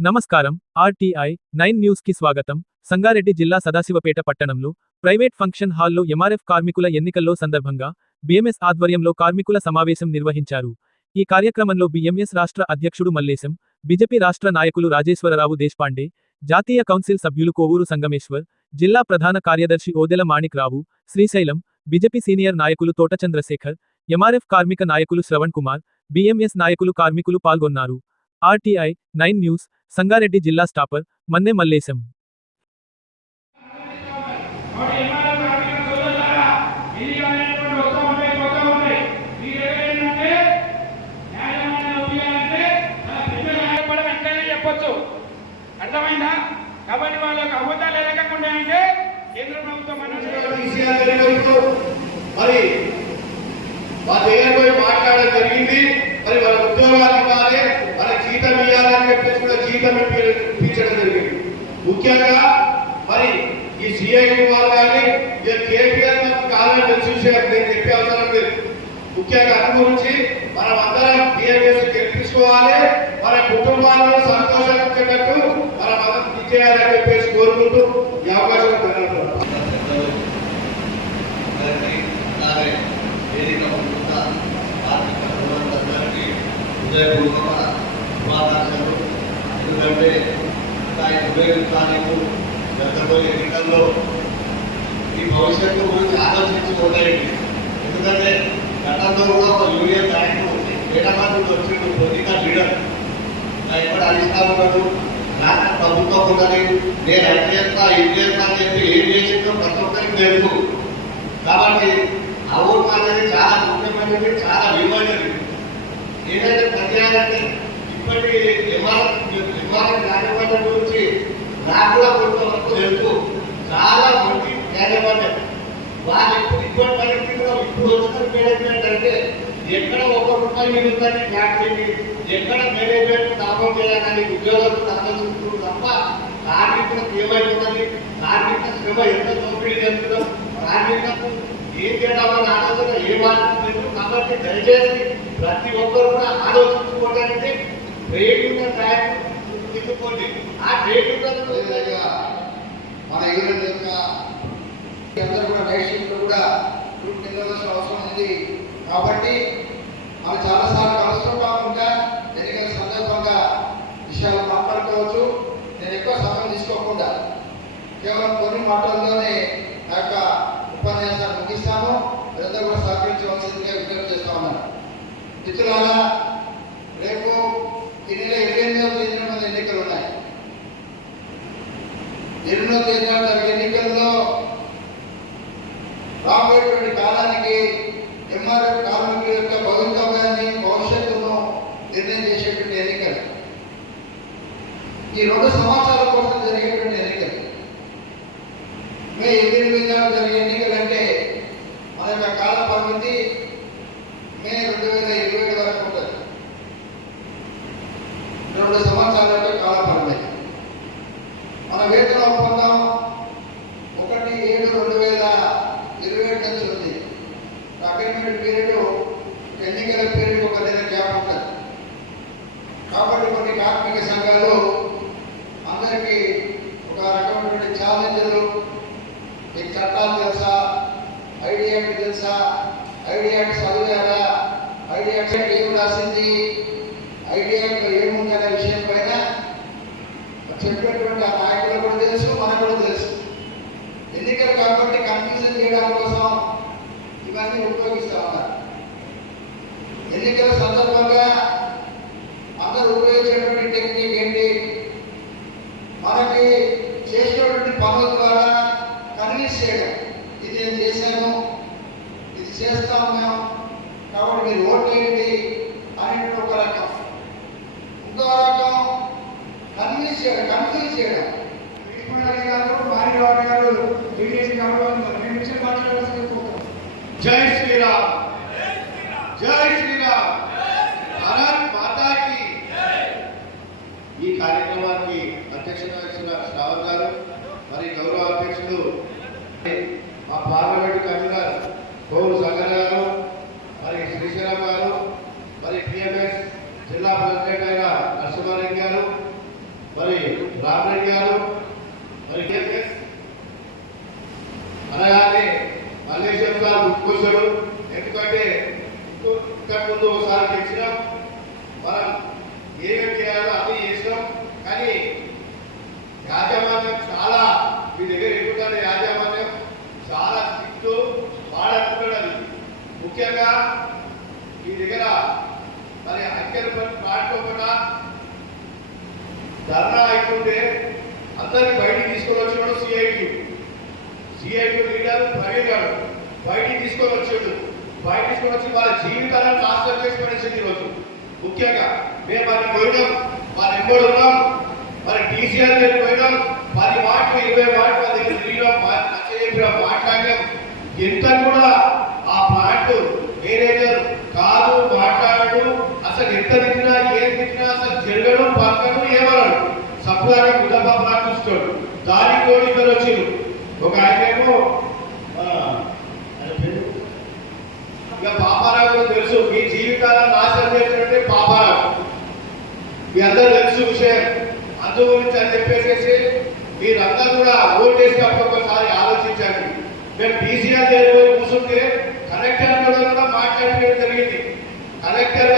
నమస్కారం RTI nine న్యూస్కి స్వాగతం. సంగారెడ్డి జిల్లా సదాశివపేట పట్టణంలో ప్రైవేట్ ఫంక్షన్ హాల్లో ఎంఆర్ఎఫ్ కార్మికుల ఎన్నికల్లో సందర్భంగా బిఎంఎస్ ఆధ్వర్యంలో కార్మికుల సమావేశం నిర్వహించారు. ఈ కార్యక్రమంలో బిఎంఎస్ రాష్ట్ర అధ్యక్షుడు మల్లేశం బీజేపీ రాష్ట్ర నాయకులు రాజేశ్వరరావు దేశపాండే జాతీయ కౌన్సిల్ సభ్యులు కోవూరు సంగమేశ్వర్ జిల్లా ప్రధాన కార్యదర్శి ఓదెల మాణిక్ రావు శ్రీశైలం బీజేపీ సీనియర్ నాయకులు తోట చంద్రశేఖర్ ఎంఆర్ఎఫ్ కార్మిక నాయకులు శ్రవణ్ కుమార్ బిఎంఎస్ నాయకులు కార్మికులు పాల్గొన్నారు. ఆర్టీఐ నైన్ న్యూస్ సంగారెడ్డి జిల్లా స్టాపర్ మన్నె మల్లేశం. అర్థమైందా కాబట్టి వాళ్ళకి అబద్ధాలు ఎదగకుండా అంటే కేంద్ర ప్రభుత్వం మరి వాళ్ళ దగ్గర పోయి మాట్లాడడం జరిగింది. మరి వాళ్ళ ఉద్యోగాలు ఇవ్వాలి. జీతం ఇవ్వాలని చెప్పేసి కూడా జీతం ఇప్పించడం జరిగింది. ముఖ్యంగా మరి ఈ సిఐ వాళ్ళు కానీ ఇక కేటీఆర్ మనకు కావాలని తెలిసి విషయం నేను చెప్పే అవసరం లేదు. ముఖ్యంగా అటు గురించి మనం అందరం బిఎంఎస్ గెలిపించుకోవాలి. మన కుటుంబాలను సంతోషించేటట్టు మనం అందరం ఇచ్చేయాలని చెప్పేసి కోరుకుంటూ ఈ అవకాశం ధన్యవాదాలు వేదిక ముందున్న ఆర్థిక హృదయపూర్వక శుభాకాంక్షలు ఎందుకంటే ఇంకా ఇరవై తారీఖు జరగబోయే ఎన్నికల్లో ఈ భవిష్యత్తు గురించి ఆలోచించుకోలేండి ఎందుకంటే గతంలో కూడా ఒక యూనియన్ నాయకుడు వేటమంది వచ్చిండు పొలిటికల్ లీడర్. ఎక్కడ అధిష్టానం నాకు ప్రభుత్వం ఉందని నేను అది చేస్తా ఇది చేస్తా అని చెప్పి ఏం చేసిందో ప్రతి ఒక్కరికి తెలుసు. కాబట్టి అవోట్ అనేది చాలా ముఖ్యమైనది చాలా విలువైనది. ఏదైతే పర్యాలంటే ఇప్పటి విమానం విమానం గురించి నాకు కూడా కొంతవరకు తెలుసు. చాలా మంది కార్యక్రమం వాళ్ళు ఇప్పుడు ఇప్పటి పరిస్థితిలో ఇప్పుడు వచ్చిన మేనేజ్మెంట్ అంటే ఎక్కడ ఒక రూపాయి ఎక్కడ మేనేజ్మెంట్ చేయాలని తప్ప కార్మికులకు ఏమైపోతుంది? కార్మిక శ్రమ ఎంత దోపిడీ చేస్తున్నాం కార్మికులకు ఏం ఆలోచన ఏ కాబట్టి దయచేసి ప్రతి ఒక్కరు కూడా ఆలోచించుకోవడానికి ఆ మన యూనియన్ యొక్క అందరూ కూడా నైట్ షిఫ్ట్ కూడా గ్రూప్ నిలవలసిన అవసరం ఉంది. కాబట్టి మనం చాలాసార్లు కలుస్తుంటాం ఇంకా. ఎన్నికల సందర్భంగా విషయాలు మాట్లాడుకోవచ్చు. నేను ఎక్కువ సమయం తీసుకోకుండా కేవలం కొన్ని మాటల్లోనే నా యొక్క ఉపన్యాసాన్ని ముగిస్తాను. మీరందరూ కూడా సహకరించవలసిందిగా విజ్ఞప్తి చేస్తా ఉన్నాను. మిత్రులారా రేపు ఈ నెల ఇరవై ఎనిమిదవ తేదీన మన ఎన్నికలు ఉన్నాయి ఎన్నో తేదీన జరిగే ఎన్నికల్లో రాబోయేటువంటి కాలానికి ఎంఆర్ఎఫ్ కార్మికుల యొక్క భవితవ్యాన్ని భవిష్యత్తును నిర్ణయం చేసేటువంటి ఎన్నికలు. ఈ రెండు సంవత్సరాలు కోసం జరిగేటువంటి ఎన్నికలు మే ఎనిమిది జరిగే ఎన్నికలు అంటే మన యొక్క కాల పరిమితి మే రెండు వేల ఇరవై ఏడు వరకు ఉంటుంది రెండు సంవత్సరాల యొక్క కాల పరిమితి మన వేతన ఒప్పందం ఒకటి ఏడు రెండు వేల ఇరవై ఏడు నుంచి ఉంది అగ్రిమెంట్ పీరియడ్ ఎన్నికల పీరియడ్ ఒక నెల గ్యాప్ ఉంటుంది కాబట్టి కొన్ని కార్మిక సంఘాలు అందరికీ ఒక రకమైనటువంటి ఛాలెంజ్లు మీకు చట్టాలు తెలుసా ఐడియా తెలుసా ఐడియా చదివారా ఐడియా ఏం రాసింది ఐడియా ఏముంది అనే విషయం పైన చెప్పినటువంటి ఆ నాయకులు కూడా తెలుసు మనకు కూడా తెలుసు. ఎన్నికలు కాబట్టి కన్ఫ్యూజన్ చేయడం కోసం ఇవన్నీ ఉపయోగిస్తా ఉన్నారు ఎన్నికల సందర్భంగా అందరూ ఉపయోగించేటువంటి టెక్నిక్ ఏంటి మనకి చేసినటువంటి పనుల ద్వారా కన్విన్స్ చేయడం ఇది నేను చేశాను ఇది చేస్తాం మేము కాబట్టి మీరు ఓట్లు వేయండి అనేటువంటి ఒక రకం ఇంకో రకం కన్విన్స్ చేయడం. కన్ఫ్యూజ్ చేయడం గారు మారిరావు గారు ఢిల్లీ కమలం రెండు నిమిషాలు మాట్లాడాల్సింది జై శ్రీరామ్. జై శ్రీరామ్. భారత్ మాతా ఈ కార్యక్రమానికి అధ్యక్షత వహించిన శ్రావణ్ గారు మరి గౌరవ అధ్యక్షులు మా పార్లమెంటు కన్వీనర్ కోరు సంగర్ ముఖ్యంగా ఈ దగ్గర మరి ఐక్యపడి పార్టీలో కూడా ధర్నా అయిపోతే అందరినీ బయటికి తీసుకొని వచ్చాడు సిఐటి సిఐటి లీడర్ ప్రవీణ్ గారు. బయటికి తీసుకొని వచ్చాడు. బయట తీసుకొని వచ్చి వాళ్ళ జీవితాలను నాశనం చేసి పనిచేసింది ఈరోజు. ముఖ్యంగా మేము వారిని పోయినాం. వారి ఎంబోడు ఉన్నాం. మరి టీసీఆర్ దగ్గర పోయినాం. పది మాటలు ఇరవై మాటలు దగ్గర మాట్లాడినాం. ఎంత కూడా ఎంత తిన్నా ఏం తిన్నా అసలు జరగడం పక్కను ఏమన్నాడు సప్లాగా గుడ్డప్ప ప్రార్థిస్తాడు దానికి కూడా ఇద్దరు ఒక ఆయనేమో ఇక పాపారావు తెలుసు మీ జీవితాలను నాశనం చేసినట్టే పాపారావు. మీ అందరూ తెలుసు విషయం. అందు గురించి అని చెప్పేసేసి మీరందరూ కూడా ఓటేసినప్పుడు ఒకసారి ఆలోచించండి. మేము బీసీఆర్ దగ్గర కూర్చుంటే కలెక్టర్ కూడా మాట్లాడడం జరిగింది. కలెక్టర్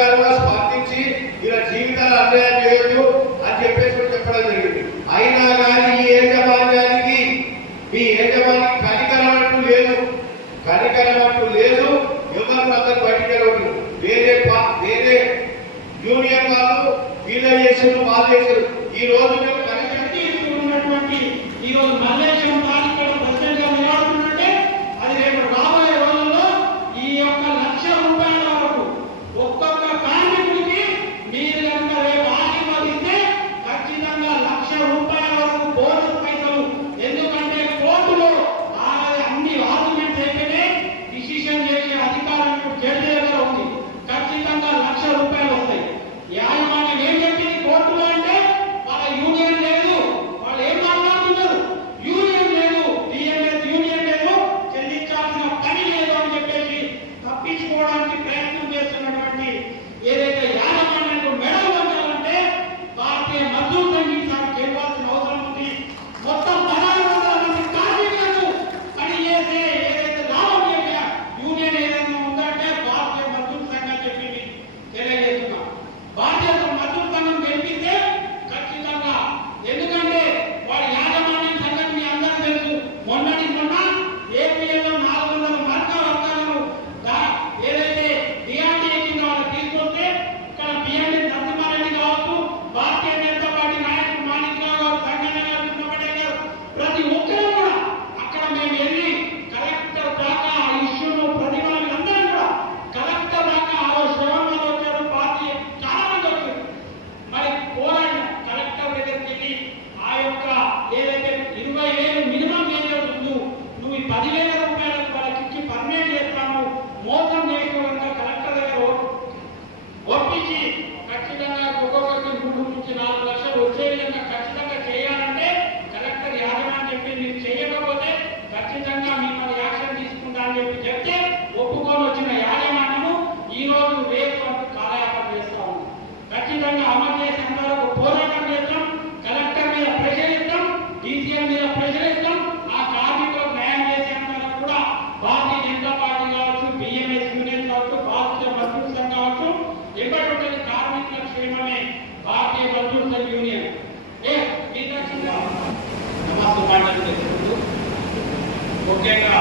ముఖ్యంగా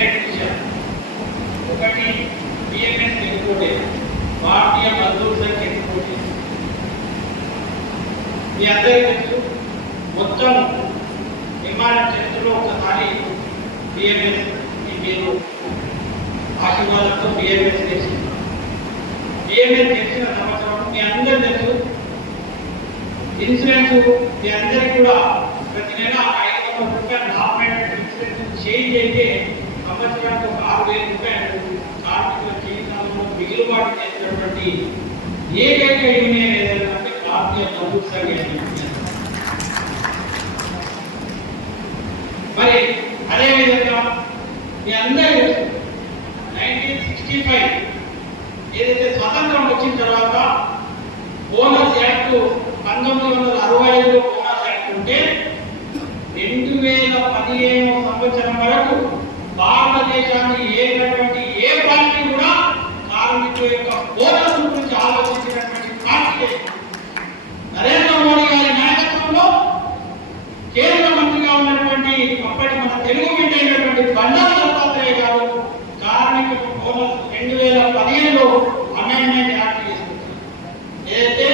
రెండు విషయాలు. ఒకటి భారతీయ మజ్దూర్ మీ అందరికీ మొత్తం విమాన చరిత్రలో ఒకసారి మీరు ఆశీర్వాదంతో బిఎంఎస్ బిఎంఎస్ చేసిన సంవత్సరం మీ అందరూ తెలుసు. ఇన్సూరెన్స్ మీ అందరికీ కూడా ప్రతి నెల రూపాయలు ఆపరేటర్ చేంజ్ అయితే సంవత్సరానికి ఒక ఆరు వేల రూపాయలు కార్మికుల జీవితంలో మిగిలిబాటు చేసినటువంటి ఏకైక యూనియన్ ఏదైనా అంటే కార్మిక కంపల్సరీ అని మరి అదేవిధంగా మీ అందరూ నైన్టీన్ సిక్స్టీ ఫైవ్ ఏదైతే స్వతంత్రం వచ్చిన తర్వాత బోనస్ యాక్ట్ పంతొమ్మిది వందల అరవై ఐదులో వేల పదిహేను సంవత్సరం వరకు భారతదేశాన్ని ఏలినటువంటి ఏ పార్టీ కూడా కార్మికుల యొక్క బోనస్ గురించి ఆలోచించినటువంటి పార్టీ లేదు. నరేంద్ర మోడీ గారి నాయకత్వంలో కేంద్ర మంత్రిగా ఉన్నటువంటి అప్పటి మన తెలుగు బిడ్డ అయినటువంటి బండారు దత్తాత్రేయ గారు కార్మికులకు బోనస్ రెండు వేల పదిహేనులో అమెండ్మెంట్ యాక్ట్ చేసుకుంటారు ఏదైతే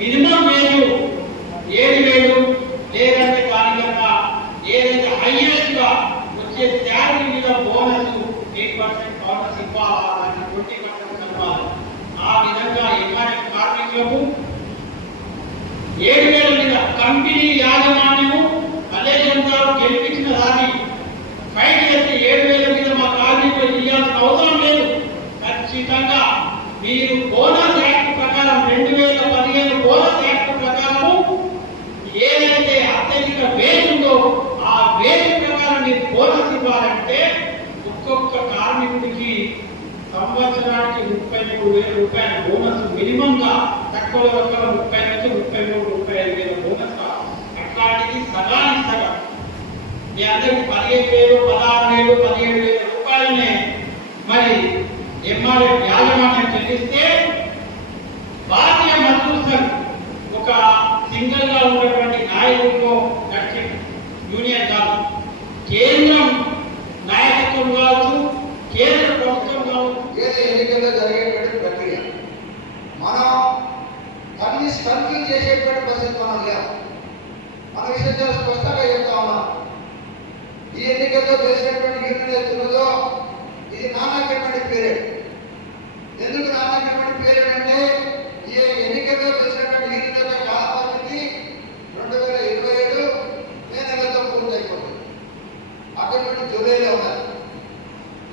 మినిమం వేలు ఏడు వేలు లేదంటే దానికన్నా ఏదైతే హైయెస్ట్గా వచ్చే శాలరీ మీద బోనస్ ఎయిట్ పర్సెంట్ బోనస్ ఇవ్వాలా దాన్ని ట్వంటీ పర్సెంట్ కలపాలి ఆ విధంగా ఎకానమిక్ కార్మికులకు ఏడు వేల మీద కంపెనీ యాజమాన్యము మలేషియన్ గారు గెలిపించిన దాన్ని ఫైట్ చేస్తే ఏడు వేల మీద మా కార్మికులు ఇవ్వాల్సిన అవసరం లేదు ఖచ్చితంగా మీరు బోనస్ యాక్ట్ ప్రకారం రెండు వేల పదిహేను బోనస్ యాక్ట్ ప్రకారము ఏదైతే అత్యధిక వేజ్ ఉందో ఆ వేజ్ ప్రకారం మీరు బోనస్ ఇవ్వాలంటే ఒక్కొక్క కార్మికుడికి సంవత్సరానికి ముప్పై మూడు వేల రూపాయల బోనస్ మినిమం గా తక్కువ వర్గం ముప్పై నుంచి ముప్పై మూడు ముప్పై ఐదు వేల బోనస్ అట్లాంటిది సగానికి సగం. మీ అందరికి పదిహేను వేలు పదహారు వేలు పదిహేడు వేలు యాజమాన్యం చెల్లిస్తే భారతీయ మజ్దూర్ సంఘ్ ఒక సింగిల్గా ఉన్నటువంటి నాయకుడితో నడిచే యూనియన్ కాదు. కేంద్రం నాయకత్వం కావచ్చు కేంద్ర ప్రభుత్వం కావచ్చు. ఏది ఎన్నికల్లో జరిగేటువంటి ప్రక్రియ. మనం దాన్ని కన్ఫ్యూజ్ చేసేటువంటి పరిస్థితి మనం లేదు మన విషయం చాలా స్పష్టంగా చెప్తా ఉన్నాం. ఈ ఎన్నికల్లో చేసినటువంటి యూనియన్ ఇది నానాకరమైన పీరియడ్ ఎందుకు నానాకటువంటి పీరియడ్ అంటే ఈ ఎన్నికల్లో చేసినటువంటి యూనియన్ యొక్క రెండు వేల ఇరవై ఏడు మే నెలతో పూర్తయిపోతుంది అక్కడ జూలైలో ఉన్నారు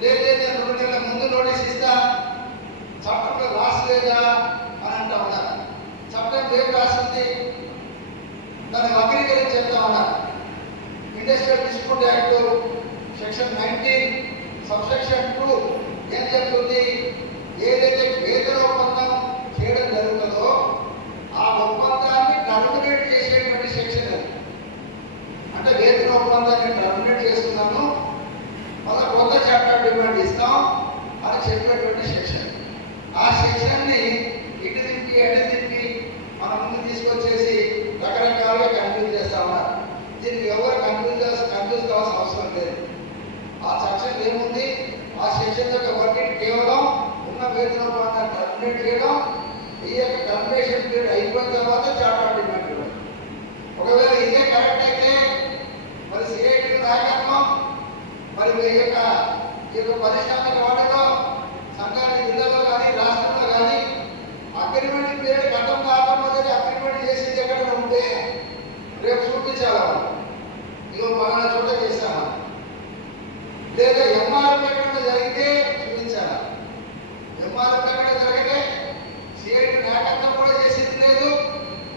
లేదు నేను రెండు నెలల ముందు నోటీస్ ఇస్తా చట్టంలో రాసలేదా అని అంటా ఉన్నారు. చట్టం ఏం రాసింది దాన్ని వక్రీకరించి చెప్తా ఉన్నారు. Industrial dispute act section nineteen subsection two ఏం చెప్తుంది? ఏదైతే వేతన ఒప్పందం చేయడం జరుగుతుందో ఆ ఒప్పందాన్ని టర్మినేట్ చేసేటువంటి సెక్షన్ అది అంటే వేతన ఒప్పందాన్ని టర్మినేట్ చేస్తున్నాను మళ్ళా కొత్త చాప్టర్ డిమాండ్ ఇస్తాం అని చెప్పినటువంటి సెక్షన్ ఆ సెక్షన్ని ఇటు తిప్పి అటు తిప్పి మన ముందు తీసుకొచ్చేసి రకరకాలుగా కన్ఫ్యూజ్ చేస్తా ఉన్నారు దీనికి ఎవరు కన్ఫ్యూజ్ కన్ఫ్యూజ్ కావాల్సిన అవసరం లేదు ఆ సెక్షన్ ఏముంది ఆ సెక్షన్ యొక్క వర్క్ కేవలం ఉన్న వేతన ఒప్పందాన్ని టర్మినేట్ చేయడం ఈ యొక్క టర్మినేషన్ పీరియడ్ అయిపోయిన తర్వాత చాప్టర్ డిమాండ్ ఒకవేళ ఇదే కరెక్ట్ అయితే మరి సిఐటి నాయకత్వం మరి మీ యొక్క ఈ యొక్క పరిశ్రమిక వాటిలో సంఘానికి జిల్లాలో కానీ రాష్ట్రంలో కానీ అగ్రిమెంట్ పీరియడ్ గతం కాకపోతే అగ్రిమెంట్ చేసింది ఎక్కడ ఉంటే రేపు చూపించాలి వాళ్ళు. ఇదిగో పలానా చోట చేశామా లేదా ఎంఆర్ఎఫ్ ఎక్కడ జరిగితే చూపించాలా ఎంఆర్ఎఫ్ ఎక్కడ జరిగితే సిఐటి నాయకత్వం కూడా చేసింది లేదు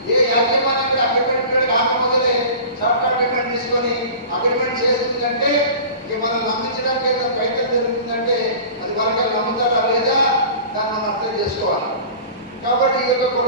ఏ యాజమాన్యం అగ్రిమెంట్ పీరియడ్ కాకపోతే సాఫ్ట్వేర్ అగ్రిమెంట్ తీసుకొని అగ్రిమెంట్ చేస్తుందంటే ఇక మనం నమ్మించడానికి ఏదైనా ప్రయత్నం జరుగుతుందంటే అది వరకు నమ్ముతారా లేదా దాన్ని మనం అర్థం చేసుకోవాలి కాబట్టి ఈ